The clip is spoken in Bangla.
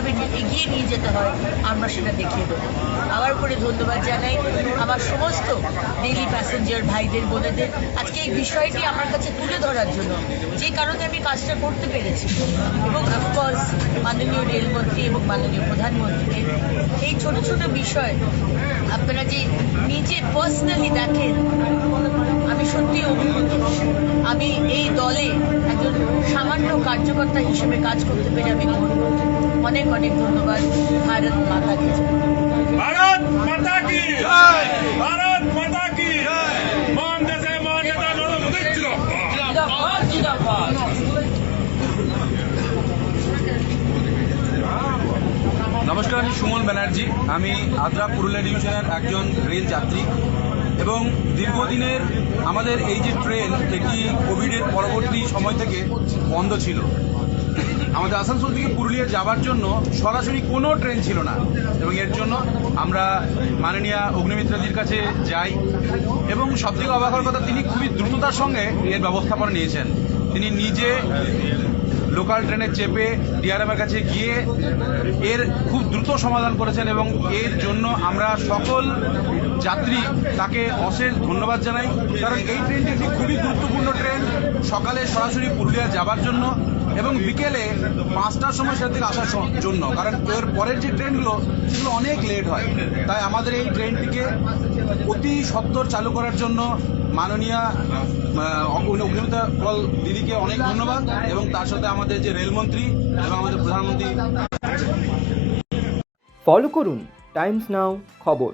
কীভাবে এগিয়ে নিয়ে যেতে হয় আমরা সেটা দেখিয়ে দেবো। আবার করে ধন্যবাদ জানাই আমার সমস্ত ডেইলি প্যাসেঞ্জার ভাইদের বোনেদের আজকে এই বিষয়টি আমার কাছে তুলে ধরার জন্য, যে কারণে আমি কাজটা করতে পেরেছি। এবং অফকোর্স মাননীয় রেলমন্ত্রী এবং মাননীয় প্রধানমন্ত্রীকে এই ছোট ছোট বিষয় আপনারা যে নিজে পার্সোনালি দেখেন, আমি সত্যিই অভিভূত। আমি এই দলে একজন সামান্য কার্যকর্তা হিসেবে কাজ করতে পেরে আমি গর্ব। অনেক অনেক ধন্যবাদ। ভারত মাতা কি জয়। ভারত মাতা কি জয়। ভারত মাতা কি জয়। মহান দেশে মহান নেতা নরেন্দ্র মোদী জিন্দাবাদ জিন্দাবাদ। নমস্কার, আমি সুমন ব্যানার্জি। আমি আদ্রা পুরুলিয়া ডিভিশনের একজন রেল যাত্রী এবং দীর্ঘদিনের আমাদের এই যে ট্রেন এটি কোভিডের পরবর্তী সময় থেকে বন্ধ ছিল। আমাদের আসানসোল থেকে পুরুলিয়া যাওয়ার জন্য সরাসরি কোনো ট্রেন ছিল না এবং এর জন্য আমরা মাননীয়া অগ্নিমিত্রাজির কাছে যাই এবং সবথেকে অবাক হওয়ার কথা, তিনি খুবই দ্রুততার সঙ্গে এর ব্যবস্থাপনা নিয়েছেন। তিনি নিজে লোকাল ট্রেনে চেপে ডিআরএমের কাছে গিয়ে এর খুব দ্রুত সমাধান করেছেন এবং এর জন্য আমরা সকল যাত্রী তাকে অশেষ ধন্যবাদ জানাই। কারণ এই ট্রেনটি একটি খুবই গুরুত্বপূর্ণ ট্রেন, সকালে সরাসরি পুরুলিয়া যাবার জন্য এবং বিকেলে 5টার সময় সেটা থেকে আসার জন্য, কারণ এর পরের যে ট্রেনগুলো সেগুলো অনেক লেট হয়। তাই আমাদের এই ট্রেনটিকে অতি সত্বর চালু করার জন্য মাননীয়া অগ্নিমিত্রা পল দিদিকে অনেক ধন্যবাদ এবং তার সাথে আমাদের যে রেলমন্ত্রী এবং আমাদের প্রধানমন্ত্রী। ফলো করুন টাইমস নাও খবর।